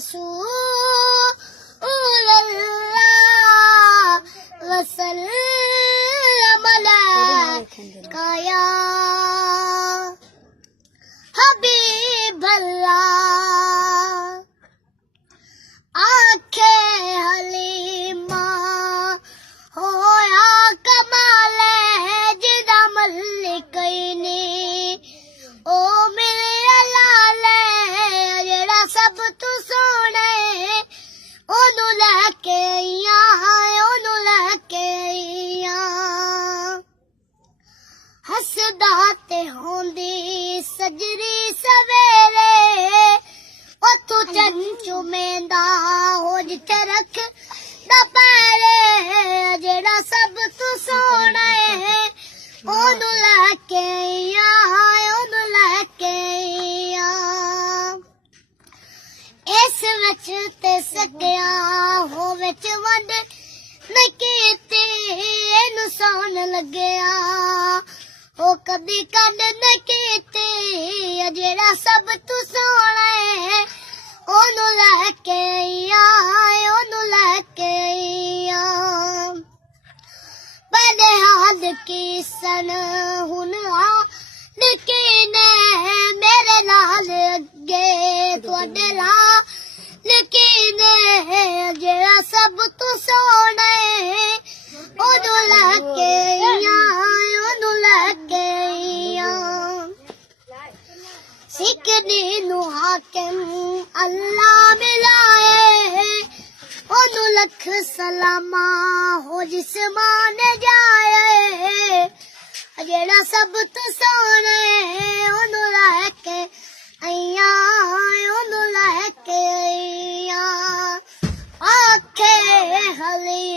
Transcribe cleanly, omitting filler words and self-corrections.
रसूल अल्लाह वसल्लम अलैका या हबीब अल्लाह। आखे हलीमा होया कमाल जिदा मलिक नी ओ मेरे लाले जेड़ा सब तू सोने ओनू लैके आईया ओनू लैके आईया। हसदा ते होंदी सजरी सवेरे ओ तू चंचू मेंदा हो जिथे रख दपैरे जेड़ा सब तू सोना ओनू लैके आईया ओनू लैके आईया। इस विच ते सकिया हो विच वंड नहीं कीती इनू सौन लगया हो कदी कंड नहीं कीती जेड़ा सब तू सोना ओनू लैके आईया ओनू लैके आईया। बड़े हाल की सन हुन हाल की ने मेरे लाल अगे तुहाडे लाल की ने जेड़ा सब तू सोना ओनू लैके आईया ओनू लैके आईया। सिकनी नू हाकिम अल्लाह मिलाए ओनू लख सलामा हो जिसमान जाए जेड़ा सब तू सोने ओनू लैके आईया ओनू लैके आईया। आखे हली